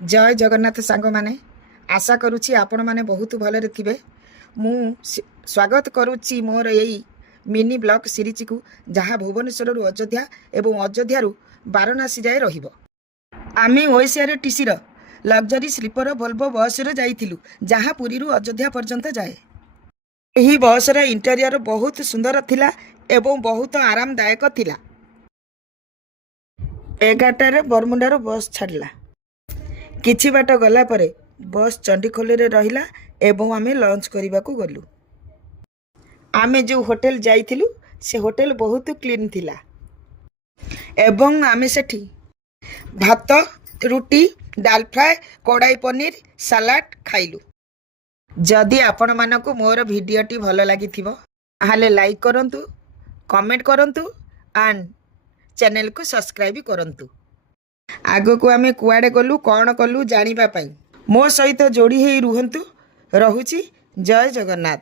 जय जगन्नाथ सांग माने आशा करुच्ची आपण मैंने बहुत भलरे थे। मु स्वागत करुच्ची मोर यही मिनी ब्लॉग सीरीज को जहाँ भुवनेश्वर अयोध्या एवं अयोध्या वाराणसी जाए रहिबो। आमे OSRTC luxury sleeper Volvo bus जाइथिलु जहाँ पुरी अयोध्या पर्यंत जाए। यही बस इंटेरियर बहुत सुंदर थिला एवं बहुत आरामदायक थिला। 11टार बरमुंडार बस छाड़ला। किछि बाट गला परे बस चंडीखोल रहिला एवं आमे लंच करने को गलु। आमे जो होटल जाइथिलु से होटल बहुत क्लीन थिला एवं आमे सेठी भात रुटी डाल फ्राए कड़ाई पनीर सलाड खाइलु। जदि आपण मानकु मोर भिडियोटी भल लागिथिबो ताहाले लाइक करंतु, कमेंट करंतु एंड चैनल को सब्सक्राइब करंतु। आगो को आमे कुआडे गलु कौन कलु जानिबा पाई मो सहित जोड़ी हेई रुहंतु। रहुची। जय जगन्नाथ।